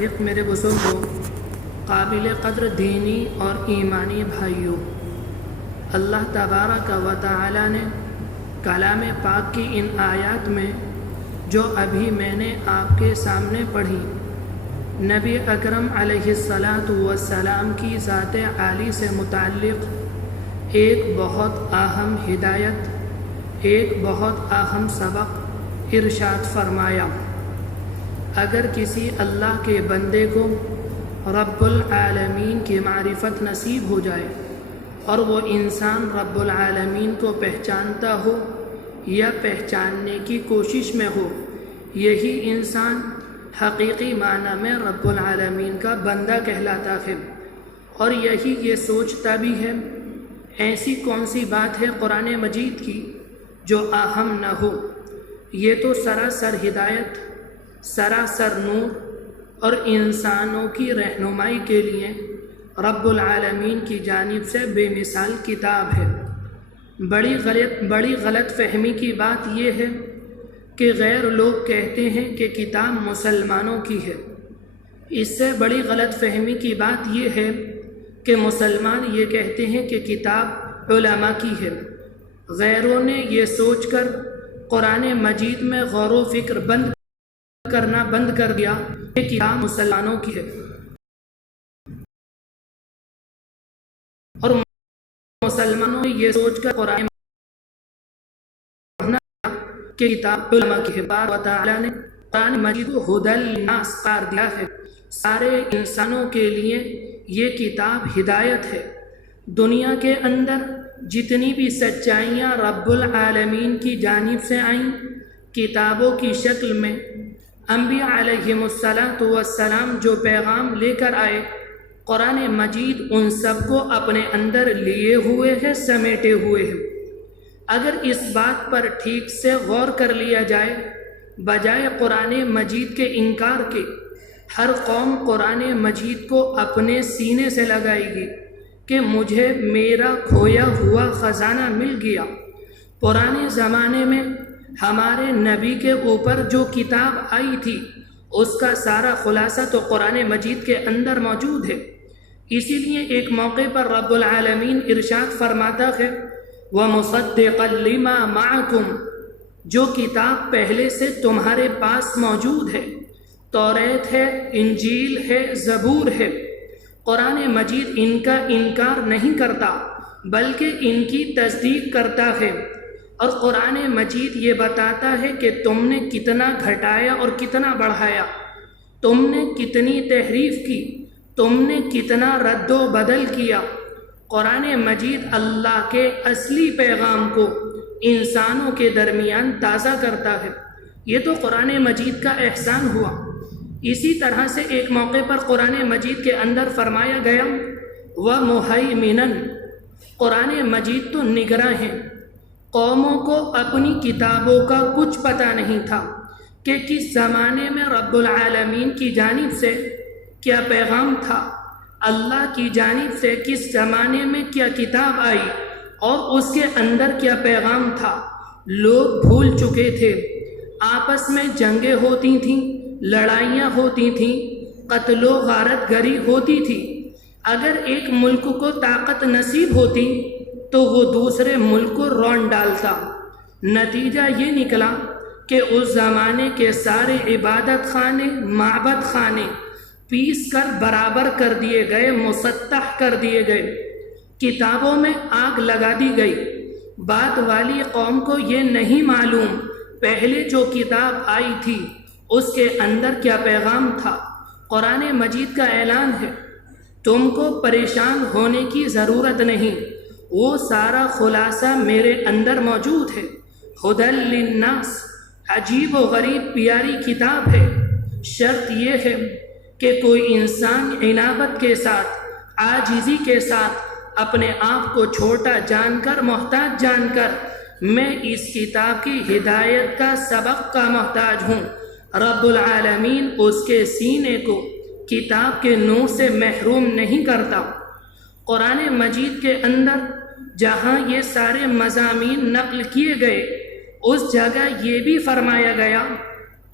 مستحق میرے بزرگوں، قابل قدر دینی اور ایمانی بھائیوں، اللہ تبارک و تعالی نے کلام پاک کی ان آیات میں جو ابھی میں نے آپ کے سامنے پڑھی، نبی اکرم علیہ السلام کی ذات عالی سے متعلق ایک بہت اہم ہدایت، ایک بہت اہم سبق ارشاد فرمایا۔ اگر کسی اللہ کے بندے کو رب العالمین کی معرفت نصیب ہو جائے اور وہ انسان رب العالمین کو پہچانتا ہو یا پہچاننے کی کوشش میں ہو، یہی انسان حقیقی معنی میں رب العالمین کا بندہ کہلاتا ہے، اور یہی یہ سوچتا بھی ہے ایسی کون سی بات ہے قرآن مجید کی جو اہم نہ ہو۔ یہ تو سراسر ہدایت، سراسر نور اور انسانوں کی رہنمائی کے لیے رب العالمین کی جانب سے بے مثال کتاب ہے۔ بڑی غلط فہمی کی بات یہ ہے کہ غیر لوگ کہتے ہیں کہ کتاب مسلمانوں کی ہے۔ اس سے بڑی غلط فہمی کی بات یہ ہے کہ مسلمان یہ کہتے ہیں کہ کتاب علماء کی ہے۔ غیروں نے یہ سوچ کر قرآن مجید میں غور و فکر کرنا بند کر دیا کہ کتاب مسلمانوں کی ہے، اور مسلمانوں نے یہ سوچ کر قرآن کہ کتاب علماء کی ہے۔ اللہ تعالیٰ نے قرآن مجید کو ہدی للناس قرار دیا ہے، سارے انسانوں کے لیے یہ کتاب ہدایت ہے۔ دنیا کے اندر جتنی بھی سچائیاں رب العالمین کی جانب سے آئیں کتابوں کی شکل میں، انبیاء علیہم السلام جو پیغام لے کر آئے، قرآن مجید ان سب کو اپنے اندر لیے ہوئے ہے، سمیٹے ہوئے ہے۔ اگر اس بات پر ٹھیک سے غور کر لیا جائے، بجائے قرآن مجید کے انکار کے، ہر قوم قرآن مجید کو اپنے سینے سے لگائے گی کہ مجھے میرا کھویا ہوا خزانہ مل گیا۔ پرانے زمانے میں ہمارے نبی کے اوپر جو کتاب آئی تھی اس کا سارا خلاصہ تو قرآن مجید کے اندر موجود ہے۔ اسی لیے ایک موقع پر رب العالمین ارشاد فرماتا ہے وَمُصَدِّقًا لِمَا مَعَكُمْ، جو کتاب پہلے سے تمہارے پاس موجود ہے، توریت ہے، انجیل ہے، زبور ہے۔ قرآن مجید ان کا انکار نہیں کرتا بلکہ ان کی تصدیق کرتا ہے، اور قرآن مجید یہ بتاتا ہے کہ تم نے کتنا گھٹایا اور کتنا بڑھایا، تم نے کتنی تحریف کی، تم نے کتنا رد و بدل کیا۔ قرآن مجید اللہ کے اصلی پیغام کو انسانوں کے درمیان تازہ کرتا ہے۔ یہ تو قرآن مجید کا احسان ہوا۔ اسی طرح سے ایک موقع پر قرآن مجید کے اندر فرمایا گیا وَمُحَيْمِنًا، قرآن مجید تو نگراں ہے۔ قوموں کو اپنی کتابوں کا کچھ پتہ نہیں تھا کہ کس زمانے میں رب العالمین کی جانب سے کیا پیغام تھا، اللہ کی جانب سے کس زمانے میں کیا کتاب آئی اور اس کے اندر کیا پیغام تھا۔ لوگ بھول چکے تھے، آپس میں جنگیں ہوتی تھیں، لڑائیاں ہوتی تھیں، قتل و غارت گری ہوتی تھی۔ اگر ایک ملک کو طاقت نصیب ہوتی تو وہ دوسرے ملک کو رون ڈالتا۔ نتیجہ یہ نکلا کہ اس زمانے کے سارے عبادت خانے، معبد خانے پیس کر برابر کر دیے گئے، مسطح کر دیے گئے، کتابوں میں آگ لگا دی گئی۔ بات والی قوم کو یہ نہیں معلوم پہلے جو کتاب آئی تھی اس کے اندر کیا پیغام تھا۔ قرآن مجید کا اعلان ہے تم کو پریشان ہونے کی ضرورت نہیں، وہ سارا خلاصہ میرے اندر موجود ہے۔ ہدی للناس، عجیب و غریب پیاری کتاب ہے۔ شرط یہ ہے کہ کوئی انسان عنابت کے ساتھ، عاجزی کے ساتھ اپنے آپ کو چھوٹا جان کر، محتاج جان کر میں اس کتاب کی ہدایت کا، سبق کا محتاج ہوں، رب العالمین اس کے سینے کو کتاب کے نور سے محروم نہیں کرتا۔ قرآن مجید کے اندر جہاں یہ سارے مضامین نقل کیے گئے اس جگہ یہ بھی فرمایا گیا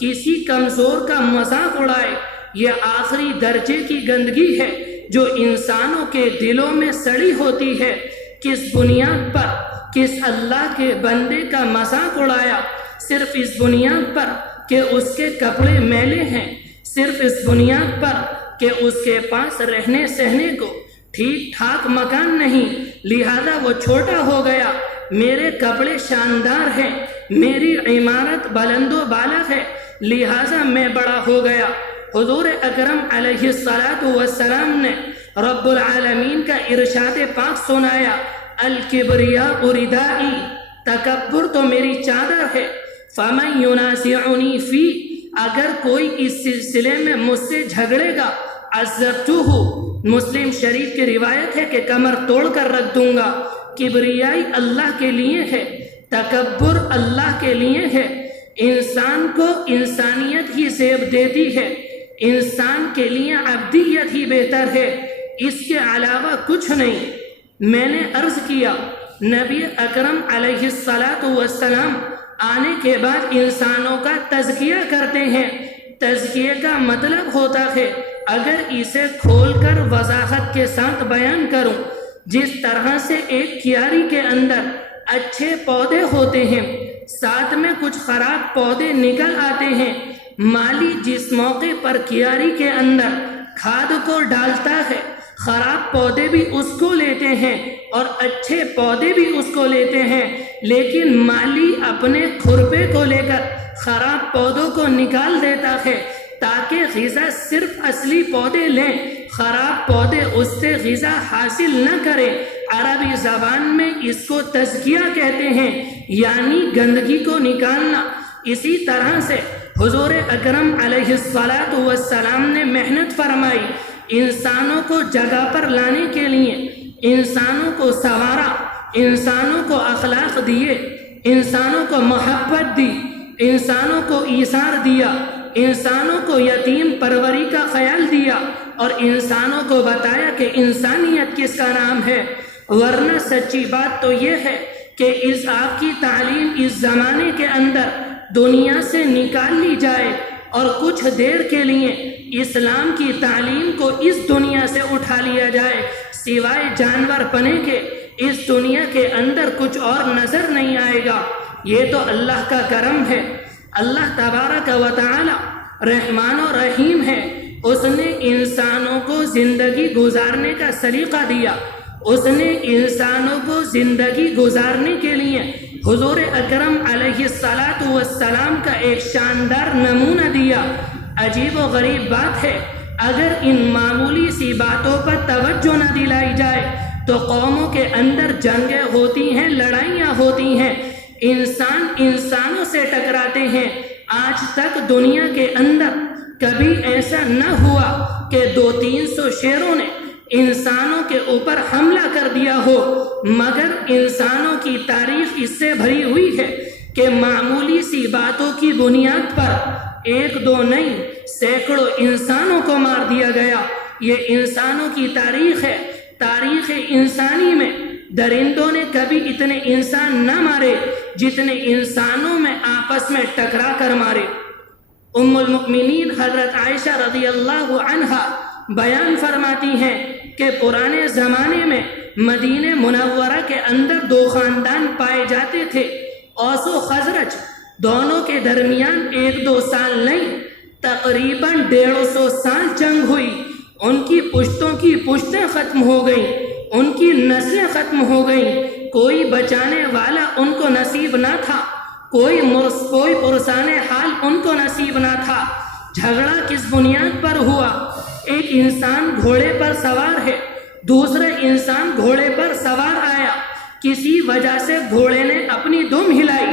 کسی کمزور کا مذاق اڑائے، یہ آخری درجے کی گندگی ہے جو انسانوں کے دلوں میں سڑی ہوتی ہے۔ کس بنیاد پر؟ کس اللہ کے بندے کا مذاق اڑایا؟ صرف اس بنیاد پر کہ اس کے کپڑے میلے ہیں، صرف اس بنیاد پر کہ اس کے پاس رہنے سہنے کو ٹھیک ٹھاک مکان نہیں، لہذا وہ چھوٹا ہو گیا۔ میرے کپڑے شاندار ہیں، میری عمارت بلند و بالا ہے، لہذا میں بڑا ہو گیا۔ حضور اکرم علیہ السلام نے رب العالمین کا ارشاد پاک سنایا، الکبریاء ردائی، تکبر تو میری چادر ہے، فمن ینازعنی فی، اگر کوئی اس سلسلے میں مجھ سے جھگڑے گا، عذبتہ، مسلم شریف کی روایت ہے کہ کمر توڑ کر رکھ دوں گا۔ کبریائی اللہ کے لیے ہے، تکبر اللہ کے لیے ہے۔ انسان کو انسانیت ہی زیب دیتی ہے، انسان کے لیے عبدیت ہی بہتر ہے، اس کے علاوہ کچھ نہیں۔ میں نے عرض کیا، نبی اکرم علیہ السلام آنے کے بعد انسانوں کا تزکیہ کرتے ہیں۔ تزکیہ کا مطلب ہوتا ہے، اگر اسے کھول کر وضاحت کے ساتھ بیان کروں، جس طرح سے ایک کیاری کے اندر اچھے پودے ہوتے ہیں، ساتھ میں کچھ خراب پودے نکل آتے ہیں، مالی جس موقع پر کیاری کے اندر کھاد کو ڈالتا ہے، خراب پودے بھی اس کو لیتے ہیں اور اچھے پودے بھی اس کو لیتے ہیں، لیکن مالی اپنے کھرپے کو لے کر خراب پودوں کو نکال دیتا ہے تاکہ غذا صرف اصلی پودے لیں، خراب پودے اس سے غذا حاصل نہ کریں۔ عربی زبان میں اس کو تزکیہ کہتے ہیں، یعنی گندگی کو نکالنا۔ اسی طرح سے حضور اکرم علیہ السلام نے محنت فرمائی، انسانوں کو جگہ پر لانے کے لیے، انسانوں کو سنوارا، انسانوں کو اخلاق دیے، انسانوں کو محبت دی، انسانوں کو ایثار دیا، انسانوں کو یتیم پروری کا خیال دیا، اور انسانوں کو بتایا کہ انسانیت کس کا نام ہے۔ ورنہ سچی بات تو یہ ہے کہ اس آپ کی تعلیم اس زمانے کے اندر دنیا سے نکال لی جائے اور کچھ دیر کے لیے اسلام کی تعلیم کو اس دنیا سے اٹھا لیا جائے، سوائے جانور پنے کے اس دنیا کے اندر کچھ اور نظر نہیں آئے گا۔ یہ تو اللہ کا کرم ہے۔ اللہ تبارک و تعالی رحمان و رحیم ہے، اس نے انسانوں کو زندگی گزارنے کا سلیقہ دیا، اس نے انسانوں کو زندگی گزارنے کے لیے حضور اکرم علیہ السلام کا ایک شاندار نمونہ دیا۔ عجیب و غریب بات ہے، اگر ان معمولی سی باتوں پر توجہ نہ دلائی جائے تو قوموں کے اندر جنگیں ہوتی ہیں، لڑائیاں ہوتی ہیں، انسان انسانوں سے ٹکراتے ہیں۔ آج تک دنیا کے اندر کبھی ایسا نہ ہوا کہ 200-300 شیروں نے انسانوں کے اوپر حملہ کر دیا ہو، مگر انسانوں کی تاریخ اس سے بھری ہوئی ہے کہ معمولی سی باتوں کی بنیاد پر 1-2 نہیں، سینکڑوں انسانوں کو مار دیا گیا۔ یہ انسانوں کی تاریخ ہے۔ تاریخ انسانی میں درندوں نے کبھی اتنے انسان نہ مارے جتنے انسانوں میں آپس میں ٹکرا کر مارے۔ ام المؤمنین حضرت عائشہ رضی اللہ عنہا بیان فرماتی ہیں کہ پرانے زمانے میں مدینہ منورہ کے اندر 2 خاندان پائے جاتے تھے، اوس و خزرج، دونوں کے درمیان 1-2 سال نہیں، تقریباً 150 سال جنگ ہوئی، ان کی پشتوں کی پشتیں ختم ہو گئیں، ان کی نسلیں ختم ہو گئیں، کوئی بچانے والا ان کو نصیب نہ تھا، کوئی پرسان حال ان کو نصیب نہ تھا۔ جھگڑا کس بنیاد پر ہوا؟ ایک انسان گھوڑے پر سوار ہے، دوسرا انسان گھوڑے پر سوار آیا، کسی وجہ سے گھوڑے نے اپنی دم ہلائی،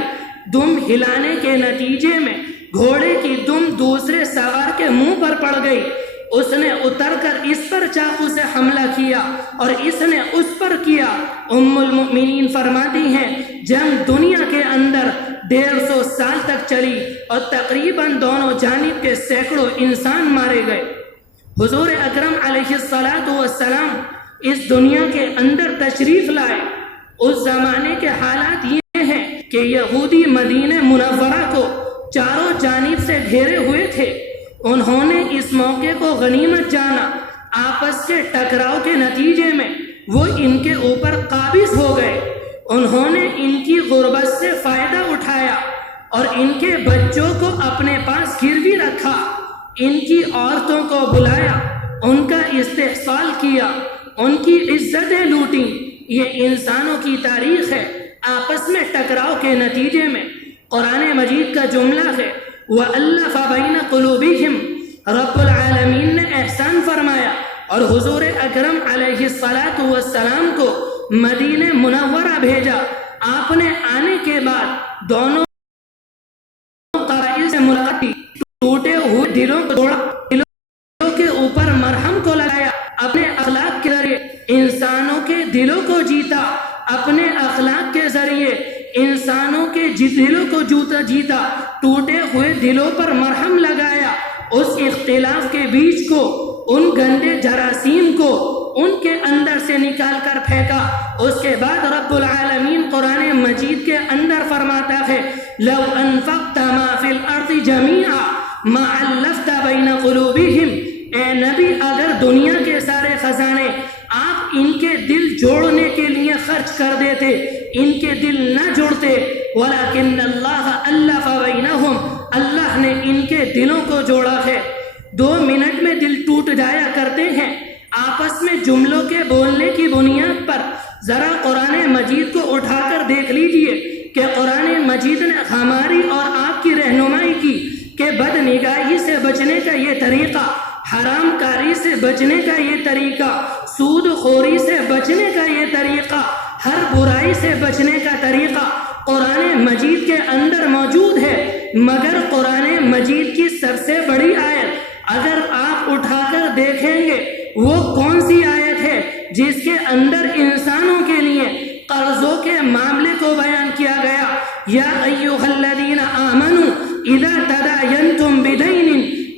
دم ہلانے کے نتیجے میں گھوڑے کی دم دوسرے سوار کے منہ پر پڑ گئی، اس نے اتر کر اس پر چاقو سے حملہ کیا اور اس نے اس پر کیا۔ ام المؤمنین فرماتی ہیں جنگ دنیا کے اندر 150 سال تک چلی اور تقریباً دونوں جانب کے سینکڑوں انسان مارے گئے۔ حضور اکرم علیہ السلام اس دنیا کے اندر تشریف لائے۔ اس زمانے کے حالات یہ ہیں کہ یہودی مدینہ منورہ کو چاروں جانب سے گھیرے ہوئے تھے۔ انہوں نے اس موقع کو غنیمت جانا۔ آپس کے ٹکراؤ کے نتیجے میں وہ ان کے اوپر قابض ہو گئے۔ انہوں نے ان کی غربت سے فائدہ اٹھایا اور ان کے بچوں کو اپنے پاس گروی رکھا، ان کی عورتوں کو بلایا، ان کا استحصال کیا، ان کی عزتیں لوٹیں۔ یہ انسانوں کی تاریخ ہے۔ آپس میں ٹکراؤ کے نتیجے میں قرآن مجید کا جملہ ہے وَأَلَّفَ بَيْنَ قُلُوبِهِمْ، رب العالمین نے احسان فرمایا اور حضور اکرم علیہ السلام کو مدینہ منورہ بھیجا۔ آپ نے آنے کے بعد دونوں قبائل سے ملاقات کی، ٹوٹے ہوئے دلوں کو توڑا، دلوں کے اوپر مرہم کو لگایا، اپنے اخلاق کے ذریعے انسانوں کے دلوں کو جیتا، اپنے اخلاق کے ذریعے انسانوں کے دلوں کو جیتا، ٹوٹے ہوئے دلوں پر مرہم لگایا، اس اختلاف کے بیج کو، ان گندے جراثیم کو ان کے اندر سے نکال کر پھینکا۔ اس کے بعد رب العالمین قرآن مجید کے اندر فرماتا ہے لو انفقت ما فی الارض جمیعا ما علفت بین قلوبہم، اے نبی اگر دنیا کے سارے خزانے آپ ان کے دل جوڑنے کے لیے خرچ کر دیتے، ان کے دل نہ جوڑتے، ولیکن اللہ الف بینہم، اللہ نے ان کے دلوں کو جوڑا ہے۔ 2 منٹ میں دل ٹوٹ جایا کرتے ہیں آپس میں جملوں کے بولنے کی بنیاد پر۔ ذرا قرآن مجید کو اٹھا کر دیکھ لیجئے کہ قرآن مجید نے ہماری اور آپ کی رہنمائی کی کہ بد نگاہی سے بچنے کا یہ طریقہ، حرام کاری سے بچنے کا یہ طریقہ، سود خوری سے بچنے کا یہ طریقہ، ہر برائی سے بچنے کا طریقہ قرآن مجید کے اندر موجود ہے۔ مگر قرآن مجید کی سب سے بڑی آیت اگر آپ اٹھا کر دیکھیں گے وہ کون سی آیت ہے جس کے اندر انسانوں کے لیے قرضوں کے معاملے کو بیان کیا گیا؟ یا ایھا الذین آمنوا اذا تداینتم بدین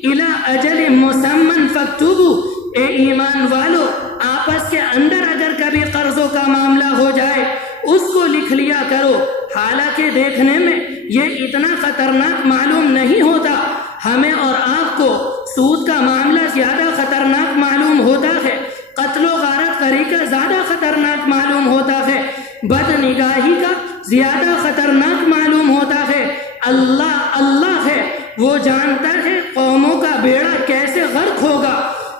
الی اجل مسمى فاکتبوا، اے ایمان والو آپس کے اندر اگر کبھی قرضوں کا معاملہ ہو جائے اس کو لکھ لیا کرو۔ حالانکہ دیکھنے میں یہ اتنا خطرناک معلوم نہیں ہوتا، ہمیں اور آپ کو سود کا معاملہ زیادہ خطرناک معلوم ہوتا ہے، قتل و غارت طریقہ زیادہ خطرناک معلوم ہوتا ہے، بد نگاہی کا زیادہ خطرناک معلوم ہوتا ہے۔ اللہ ہے، وہ جانتا ہے قوموں کا بیڑا کیسے غرق ہوگا،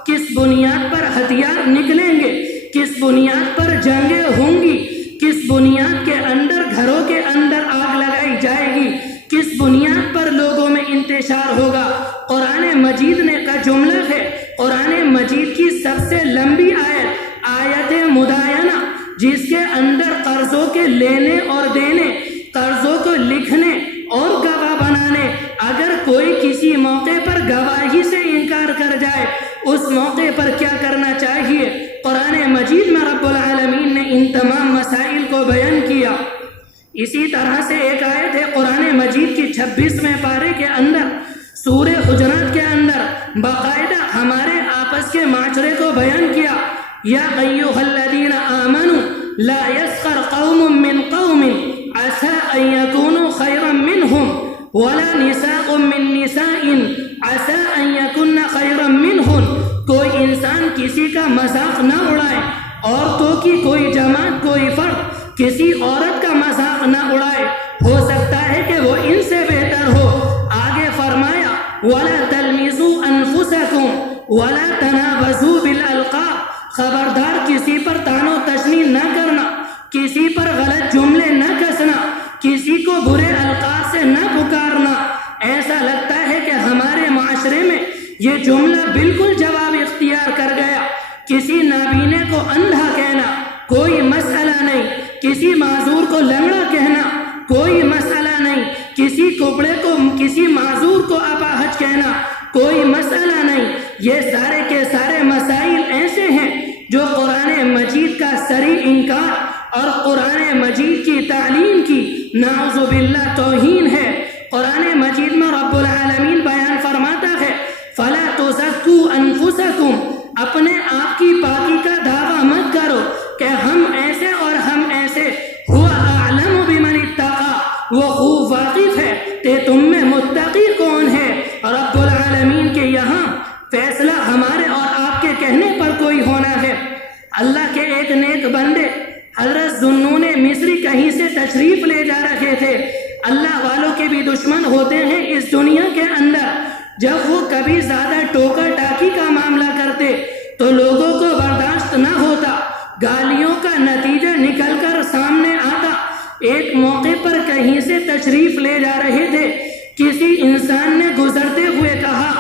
کس بنیاد پر ہتھیار نکلیں گے، کس بنیاد پر جنگیں ہوں گی، کس بنیاد کے اندر گھروں کے اندر آگ لگائی جائے گی، کس بنیاد پر لوگوں میں انتشار ہوگا۔ قرآن مجید نے کا جملہ ہے، قرآن مجید کی سب سے لمبی آیت مداینہ، جس کے اندر قرضوں کے لینے اور دینے، قرضوں کو لکھنے اور گواہ بنانے، اگر کوئی کسی موقع پر گواہی سے انکار کر جائے اس موقع پر کیا کرنا چاہیے، قرآن مجید میں رب العالمین نے ان تمام مسائل کو بیان کیا۔ اسی طرح سے ایک آیت ہے قرآن مجید کی 26ویں پارے کے اندر، سورہ حجرات کے اندر باقاعدہ ہمارے آپس کے معاشرے کو بیان کیا، یا ایھا الذین آمنوا لا یسخر قوم من قوم عسى ان یکونوا خیرا منہم ولا نساء من نساء عسى ان یکن خیرا منہن، کوئی انسان کسی کا مذاق نہ اڑائے، عورتوں کی کوئی جماعت، کوئی فرد کسی عورت کا مذاق نہ اڑائے، ہو سکتا ہے کہ وہ ان سے بہتر ہو۔ آگے فرمایا وَلَا تَلْمِزُوا أَنفُسَكُمْ وَلَا تَنَابَزُوا بِالْأَلْقَابِ، خبردار کسی پر طعن و تشنیع نہ کرنا، کسی پر غلط جملے نہ کسنا، کسی کو برے القاب سے نہ پکارنا۔ ایسا لگتا ہے کہ ہمارے معاشرے میں یہ جملہ بالکل جواب اختیار کر گیا۔ کسی نابینے کو اندھا کہنا کوئی مسئلہ نہیں، کسی معذور کو لنگڑا کہنا کوئی مسئلہ نہیں، کسی کپڑے کو، کسی معذور کو اپاہج کہنا کوئی مسئلہ نہیں۔ یہ سارے کے سارے مسائل ایسے ہیں جو قرآن مجید کا صریح انکار اور قرآن مجید کی تعلیم کی نعوذ باللہ توہین ہے۔ قرآن مجید میں رب العالمین بیان فرماتا ہے فَلَا تُزَكُّوا أَنفُسَكُمْ، اپنے آپ کی پاکی کا دعویٰ مت کرو کہ ہم ایسے اور ہم ایسے، هُوَ أَعْلَمُ بِمَنِ اتَّقَى، وہ خوب واقف ہے کہ تم میں متقی اللہ کے ایک نیک بندے حضرت ذوالنون مصری کہیں سے تشریف لے جا رہے تھے۔ اللہ والوں کے بھی دشمن ہوتے ہیں اس دنیا کے اندر۔ جب وہ کبھی زیادہ ٹوکا ٹاکی کا معاملہ کرتے تو لوگوں کو برداشت نہ ہوتا، گالیوں کا نتیجہ نکل کر سامنے آتا۔ ایک موقع پر کہیں سے تشریف لے جا رہے تھے، کسی انسان نے گزرتے ہوئے کہا،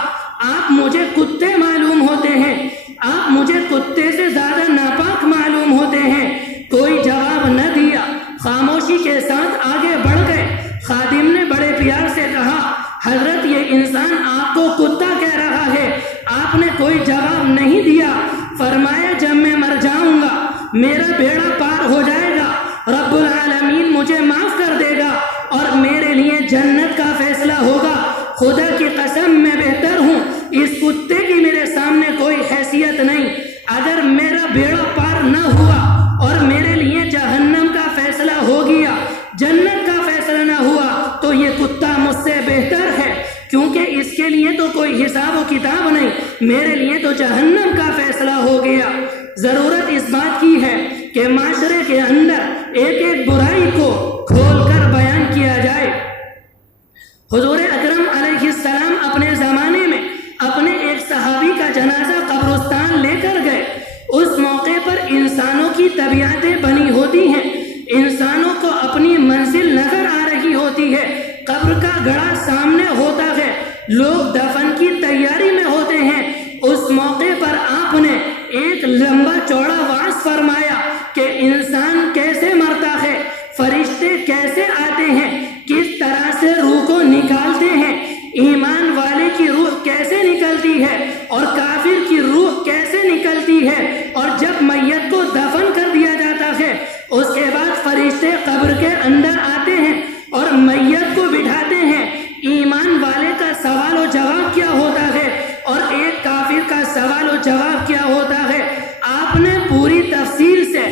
آپ مجھے کتے معلوم ہوتے ہیں، آپ مجھے کتے سے زیادہ ناپاک معلوم ہوتے ہیں۔ کوئی جواب نہ دیا، خاموشی کے ساتھ آگے بڑھ گئے۔ خادم نے بڑے پیار سے کہا، حضرت یہ انسان آپ کو کتا کہہ رہا ہے۔ آپ نے کوئی جواب نہیں دیا۔ فرمایا، جب میں مر جاؤں گا میرا بیڑا پار ہو جائے گا، رب العالمین مجھے معاف کر دے گا اور میرے لیے جنت کا فیصلہ ہوگا۔ خدا کی قسم میں بہتر ہوں، اس کتے کی میرے سامنے کوئی حیثیت نہیں۔ اگر میرا بیڑا پار نہ ہوا اور میرے لیے جہنم کا فیصلہ ہو گیا، جنت کا فیصلہ نہ ہوا، تو یہ کتا مجھ سے بہتر ہے، کیونکہ اس کے لیے تو کوئی حساب و کتاب نہیں، میرے لیے تو جہنم کا فیصلہ ہو گیا۔ ضرورت اس بات کی ہے کہ معاشرے کے اندر ایک ایک برائی کو کھول کر بیان کیا جائے۔ حضور اکرم علیہ السلام اپنے زمانے میں اپنے ایک صحابی کا جنازہ قبرستان لے کر گئے۔ اس موقع پر انسانوں کی طبیعتیں بنی ہوتی ہیں، انسانوں کو اپنی منزل نظر آ رہی ہوتی ہے، قبر کا گڑھا سامنے ہوتا ہے، لوگ دفن کی تیاری میں ہوتے ہیں۔ اس موقع پر آپ نے ایک لمبا چوڑا وعظ فرمایا کہ انسان کیسے مرتا ہے، فرشتے کیسے آتے ہیں، کس طرح سے روح کو نکالتے ہیں، ایمان والے کی روح کیسے نکلتی ہے اور کافر کی روح کیسے نکلتی ہے، اور جب میت کو دفن کر دیا جاتا ہے اس کے بعد فرشتے قبر کے اندر آتے ہیں اور میت کو بٹھاتے ہیں۔ ایمان والے کا سوال و جواب کیا ہوتا ہے اور ایک کافر کا سوال و جواب کیا ہوتا ہے، آپ نے پوری تفصیل سے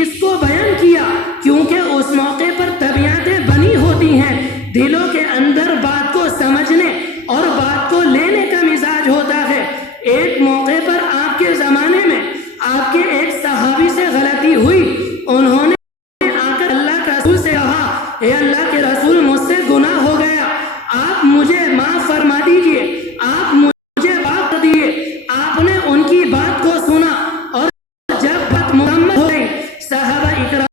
اس کو بیان کیا، کیونکہ اس موقع پر طبیعتیں بنی ہوتی ہیں، دلوں کے اندر بات کو سمجھنے اور بات کو لینے کا مزاج ہوتا ہے۔ ایک موقع پر آپ کے زمانے میں آپ کے ایک صحابی سے غلطی ہوئی، انہوں نے آ کر اللہ کے رسول سے کہا، اے اللہ کے رسول، مجھ سے گناہ ہو گیا، آپ مجھے معاف فرما دیجئے، آپ مجھے معاف کر دیجئے۔ آپ نے ان کی بات کو سنا اور جب بات مکمل ہو گئی، صحابہ اکرام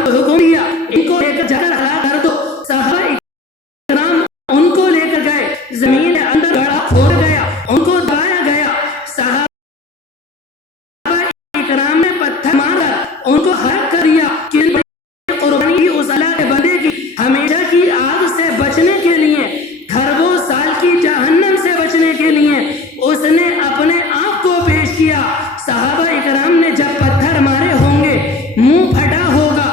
کو حکم دیا، ان کو لے کر جا کر ہلاک کر دو۔ صحابہ اکرام ان کو لے کر گئے، زمین کے اندر گڑھا کھود گیا، ان کو دبایا گیا۔ صحابہ اکرام نے پتھر مار کر ان کو ہلاک کر دیا۔ قربانی کی اس اللہ کے بندے کی ہمیشہ کی آگ سے بچنے کے لیے، اربوں سال کی جہنم سے بچنے کے لیے اس نے اپنے آپ کو پیش کیا۔ صحابہ اکرام نے جب پتھر مارے ہوں گے، منہ پھٹا ہوگا،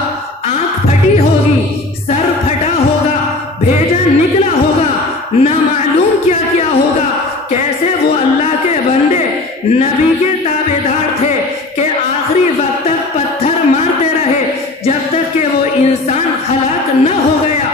آنکھ پھٹی ہوگی، سر پھٹا ہوگا، بھیجا نکلا ہوگا، نہ معلوم کیا کیا ہوگا، کیسے وہ اللہ کے بندے نبی کے تابع دار تھے کہ آخری وقت تک پتھر مارتے رہے جب تک کہ وہ انسان ہلاک نہ ہو گیا۔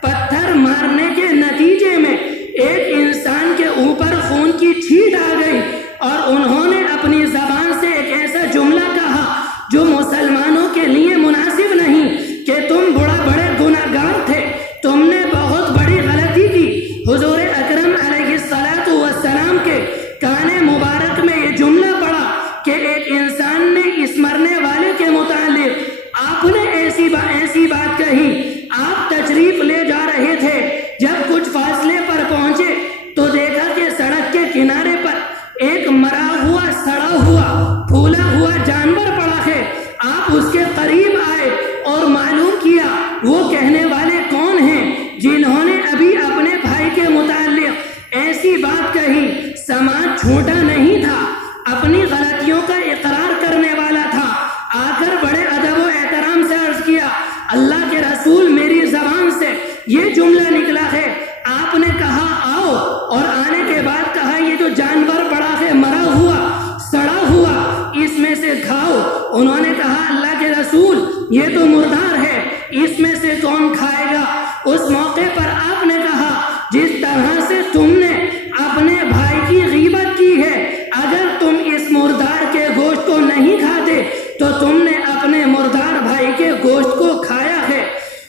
پتھر مارنے کے نتیجے میں ایک انسان کے اوپر خون کی چھینٹ آ گئی اور انہوں نے اپنی زبان سے ایک ایسا جملہ کہا جو مسلمانوں کے لیے مناسب نہیں، کہ تم بڑے گناہ گار تھے، تم نے بہت بڑی غلطی کی۔ حضور اکرم علیہ الصلاۃ والسلام کے کان مبارک میں یہ جملہ پڑا کہ ایک انسان نے اس مرنے والے کے متعلق آپ نے ایسی بات کہی۔ آپ تشریف لے جا رہے تھے، جب کچھ فاصلے پر پہنچے تو دیکھا کہ سڑک کے کنارے پر ایک مرا ہوا، سڑا ہوا، پھولا ہوا جانور پڑا ہے۔ آپ اس کے قریب آئے اور معلوم کیا وہ کہنے والے کون ہیں جنہوں نے ابھی اپنے بھائی کے متعلق ایسی بات کہی۔ سماج چھوٹا نہیں تھا، اپنی غلطیوں کا اقرار کرنے والا تھا۔ آ کر بڑے ادب و احترام سے عرض کیا، اللہ کے رسول، میری زبان سے یہ جملہ نکلا ہے۔ آپ نے کہا آؤ، اور آنے کے بعد کہا یہ جو جانور پڑا ہے، مرا ہوا، سڑا ہوا، اس میں سے کھاؤ۔ انہوں نے کہا اللہ کے رسول، یہ تو مردار ہے، اس میں سے کون کھائے گا؟ اس موقع پر آپ نے کہا، جس طرح سے تم نے اپنے بھائی کی غیبت کی ہے، اگر تم اس مردار کے گوشت نہیں کھاتے تو تم نے اپنے مردار بھائی کے گوشت کو کھایا ہے۔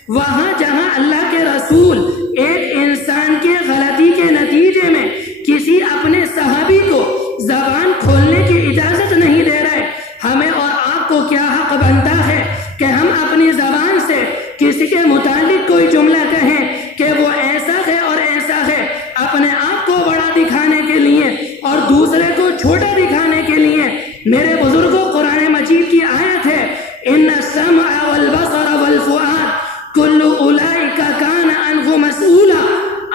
وہاں جہاں اللہ کے رسول ایک انسان کے غلطی کے نتیجے میں کسی اپنے صحابی کو زبان کھولنے کی اجازت نہیں دے رہے، ہمیں اور آپ کو کیا حق بنتا ہے کہ ہم اپنی زبان سے کسی کے متعلق کوئی جملہ کہیں کہ وہ ایسا ہے اور ایسا ہے، اپنے آپ کو بڑا دکھانے کے لیے اور دوسرے کو چھوٹا دکھانے کے لیے۔ میرے بزرگوں، قرآن مجید کی آیت ہے ان السمع والبصر والفؤاد کل اولئک کان عنہ مسئولا۔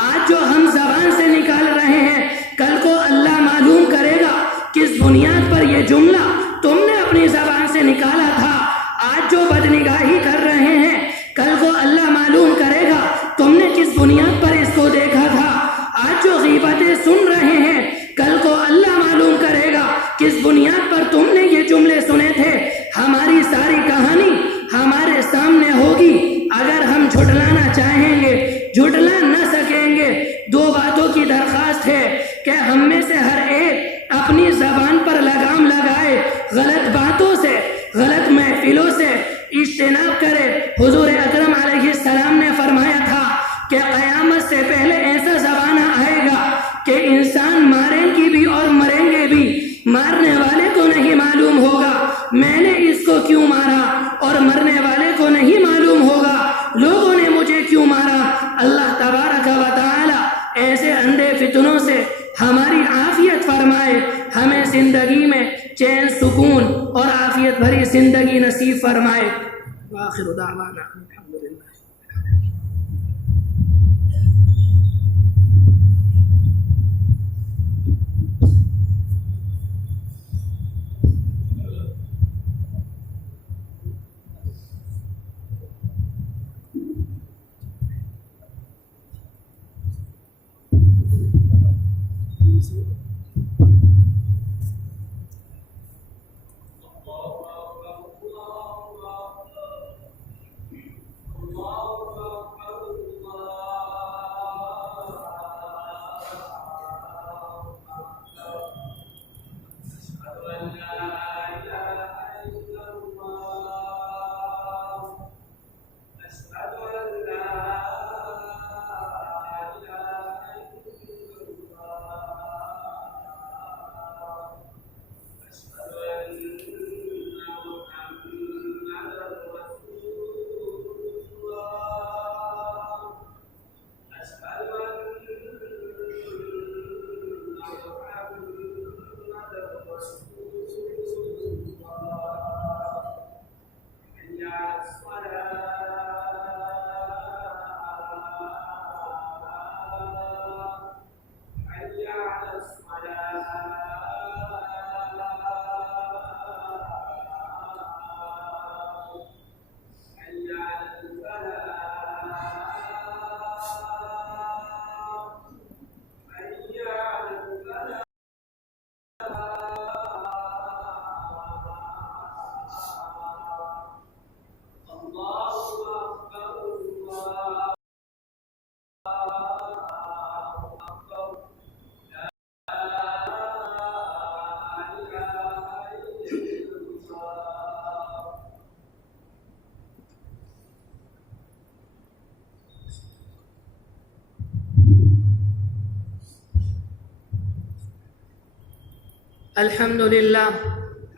آج جو ہم زبان سے نکال رہے ہیں، کل کو اللہ معلوم کرے گا کس بنیاد پر یہ جملہ تم نے اپنی زبان سے نکالا تھا۔ آج جو بدنگاہی کر رہے ہیں، کل کو اللہ معلوم کرے گا تم نے کس بنیاد پر اس کو دیکھا تھا۔ آج جو غیبتیں سن رہے ہیں، کل کو اللہ معلوم کرے گا کس بنیاد پر تم نے یہ جملے سنے تھے۔ ہماری ساری کہانی ہمارے سامنے ہوگی، اگر ہم جھٹلانا چاہیں گے جھٹلا نہ سکیں گے۔ دو باتوں کی درخواست ہے کہ ہم میں سے ہر ایک اپنی زبان پر لگام لگائے، غلط باتوں سے، غلط محفلوں سے اجتناب کرے۔ حضور اکرم علیہ السلام نے فرمایا تھا کہ قیامت سے پہلے ایسا زمانہ آئے گا کہ انسان ماریں گی بھی اور مریں گے بھی، مارنے والے کو نہیں معلوم ہوگا میں نے اس کو کیوں مارا، اور مرنے والے کو نہیں معلوم ہوگا لوگوں نے مجھے کیوں مارا۔ اللہ تبارک و تعالی ایسے اندھے فتنوں سے ہماری عافیت فرمائے، ہمیں زندگی میں چین، سکون اور عافیت بھری زندگی نصیب فرمائے۔ وآخر دعوانا الحمدللہ۔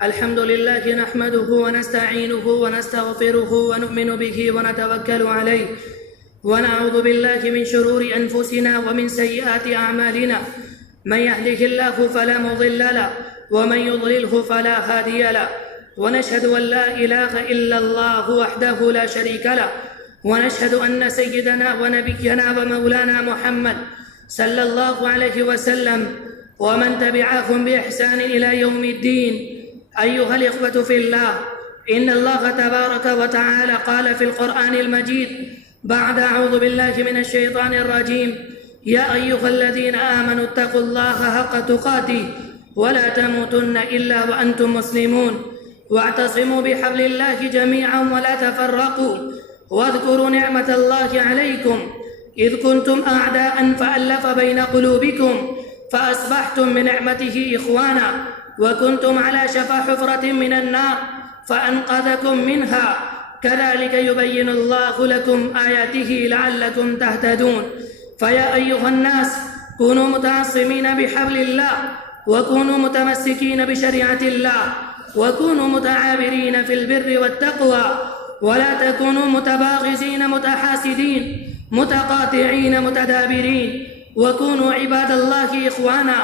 الحمد لله نحمده ونستعينه ونستغفره ونؤمن به ونتوكل عليه ونعوذ بالله من شرور أنفسنا ومن سيئات أعمالنا، من يهده الله فلا مضل له ومن يضلله فلا هادي له، ونشهد أن لا إله إلا الله وحده لا شريك له، ونشهد أن سيدنا ونبينا ومولانا محمد صلى الله عليه وسلم ومن تبعهم بإحسان إلى يوم الدين۔ أيها الإخوة في الله، إن الله تبارك وتعالى قال في القرآن المجيد بعد أعوذ بالله من الشيطان الرجيم: يا أيها الذين آمنوا اتقوا الله حق تقاته ولا تموتن إلا وأنتم مسلمون، واعتصموا بحبل الله جميعا ولا تفرقوا، واذكروا نعمة الله عليكم إذ كنتم أعداء فألف بين قلوبكم فأصبحتم بنعمته إخوانا، وكنتم على شفا حفرة من النار فأنقذكم منها كذلك يبين الله لكم آياته لعلكم تهتدون. فيا أيها الناس كونوا متعصمين بحبل الله وكونوا متمسكين بشريعة الله وكونوا متعابرين في البر والتقوى ولا تكونوا متباغزين متحاسدين متقاطعين متدابرين وكونوا عباد الله إخوانا.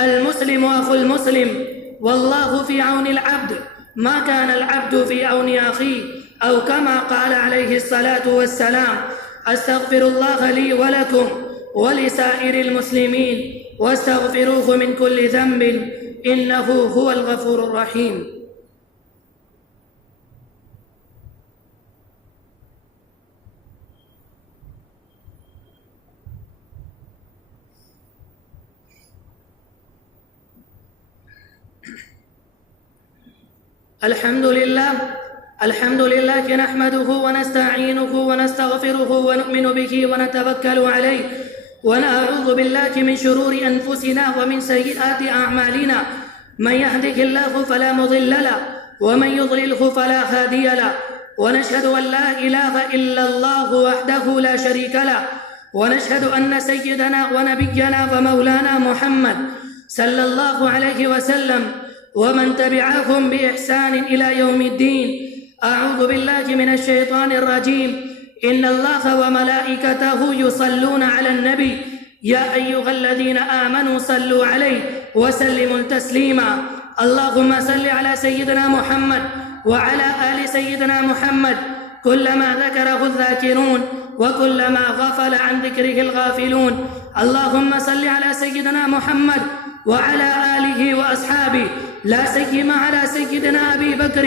المسلم أخو المسلم والله في عون العبد ما كان العبد في عون أخيه أو كما قال عليه الصلاة والسلام. أستغفر الله لي ولكم ولسائر المسلمين واستغفروه من كل ذنب إنه هو الغفور الرحيم. الحمد لله نحمده ونستعينه ونستغفره ونؤمن به ونتوكل عليه ونعوذ بالله من شرور أنفسنا ومن سيئات أعمالنا. من يهده الله فلا مضل له ومن يضلله فلا هادي له ونشهد أن لا إله إلا الله وحده لا شريك له ونشهد أن سيدنا ونبينا ومولانا محمد صلى الله عليه وسلم ومن تبعهم بإحسان إلى يوم الدين. أعوذ بالله من الشيطان الرجيم. إن الله وملائكته يصلون على النبي يا أيها الذين آمنوا صلوا عليه وسلموا تسليما. اللهم صل على سيدنا محمد وعلى آل سيدنا محمد كلما ذكره الذاكرون وكلما غفل عن ذكره الغافلون. اللهم صل على سيدنا محمد وعلى آله وأصحابه لا سيما على سيدنا أبي بكر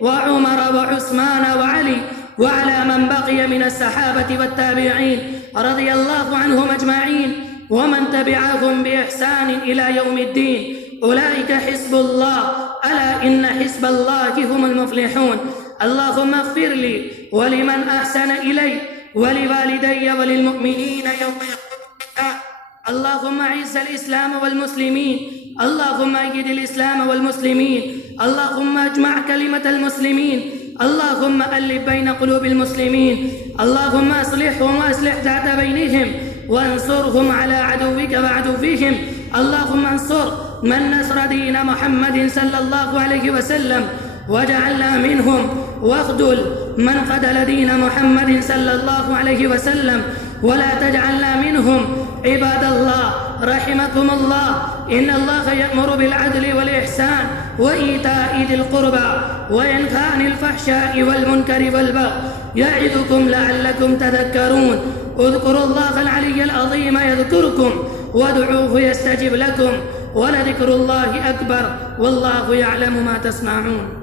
وعمر وعثمان وعلي وعلى من بقي من الصحابة والتابعين رضي الله عنهم أجمعين ومن تبعهم بإحسان إلى يوم الدين. أولئك حزب الله ألا إن حزب الله هم المفلحون. اللهم اغفر لي ولمن أحسن إلي ولوالدي وللمؤمنين يوم يقوم الحساب. اللهم أعز الإسلام والمسلمين. اللهم أيد الإسلام والمسلمين. اللهم اجمع كلمة المسلمين. اللهم ألف بين قلوب المسلمين. اللهم أصلحهم وأصلح ذات بينهم وانصرهم على عدوك وعدوهم. اللهم انصر من نصر دين محمد صلى الله عليه وسلم وجعلنا منهم واخذل من خذل دين محمد صلى الله عليه وسلم ولا تجعلنا منهم. عباد الله رحمكم الله إن الله يأمر بالعدل والإحسان وإيتاء ذي القربى وينهى عن الفحشاء والمنكر والبغي يعظكم لعلكم تذكرون. اذكروا الله العلي العظيم يذكركم وادعوه يستجب لكم ولذكر الله أكبر والله يعلم ما تصنعون.